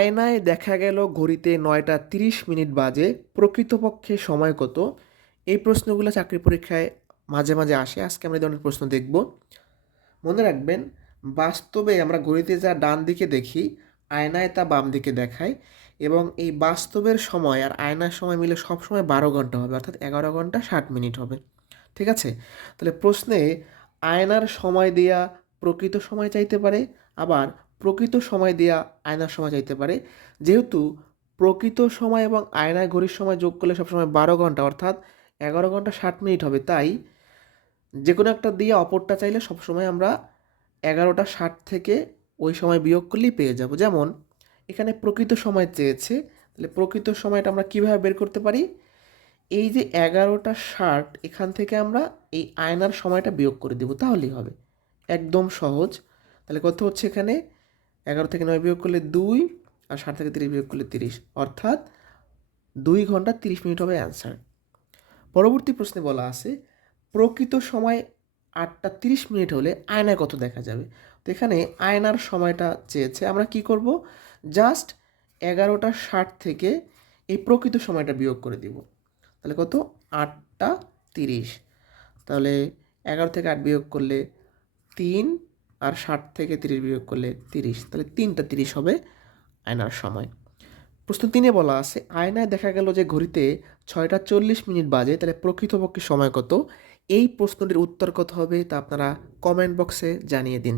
আয়নায় দেখা গেল ঘড়িতে নয়টা তিরিশ মিনিট বাজে। প্রকৃতপক্ষে সময় কত? এই প্রশ্নগুলো চাকরি পরীক্ষায় মাঝে মাঝে আসে। আজকে আমরা এই ধরনের প্রশ্ন দেখব। মনে রাখবেন, বাস্তবে আমরা ঘড়িতে যা ডান দিকে দেখি, আয়নায় তা বাম দিকে দেখায় এবং এই বাস্তবের সময় আর আয়নার সময় মিলে সবসময় বারো ঘণ্টা হবে, অর্থাৎ এগারো ঘণ্টা ষাট মিনিট হবে। ঠিক আছে? তাহলে প্রশ্নে আয়নার সময় দেয়া প্রকৃত সময় চাইতে পারে, আবার প্রকৃত সময় দেয়া আয়নার সময় চাইতে পারে। যেহেতু প্রকৃত সময় এবং আয়নার ঘড়ির সময় যোগ করলে সবসময় বারো ঘণ্টা, অর্থাৎ এগারো ঘণ্টা ষাট মিনিট হবে। তাই যে কোনো একটা দিয়ে অপরটা চাইলে সবসময় আমরা এগারোটা ষাট থেকে ওই সময় বিয়োগ করলেই পেয়ে যাব। যেমন এখানে প্রকৃত সময় চেয়েছে, তাহলে প্রকৃত সময়টা আমরা কীভাবে বের করতে পারি? এই যে এগারোটা ষাট, এখান থেকে আমরা এই আয়নার সময়টা বিয়োগ করে দেবো, তাহলেই হবে। একদম সহজ। তাহলে কত হচ্ছে এখানে? এগারো থেকে নয় বিয়োগ করলে দুই আর ষাট থেকে তিরিশ বিয়োগ করলে তিরিশ। অর্থাৎ দুই ঘণ্টা তিরিশ মিনিট হবে অ্যান্সার পরবর্তী প্রশ্নে বলা আছে, প্রকৃত সময় আটটা তিরিশ মিনিট হলে আয়নায় কত দেখা যাবে? তো এখানে আয়নার সময়টা চেয়েছে, আমরা কি করব? জাস্ট এগারোটা ষাট থেকে এই প্রকৃত সময়টা বিয়োগ করে দিব। তাহলে কত? আটটা তিরিশ। তাহলে এগারো থেকে আট বিয়োগ করলে তিন আর ষাট থেকে তিরিশ বিয়োগ করলে তিরিশ, তাহলে তিনটা তিরিশ হবে আয়নার সময়। প্রশ্ন তিনে বলা আছে, আয়নায় দেখা গেল যে ঘড়িতে ছয়টা চল্লিশ মিনিট বাজে, তাহলে প্রকৃতপক্ষে সময় কত? এই প্রশ্নটির উত্তর কত হবে তা আপনারা কমেন্ট বক্সে জানিয়ে দিন।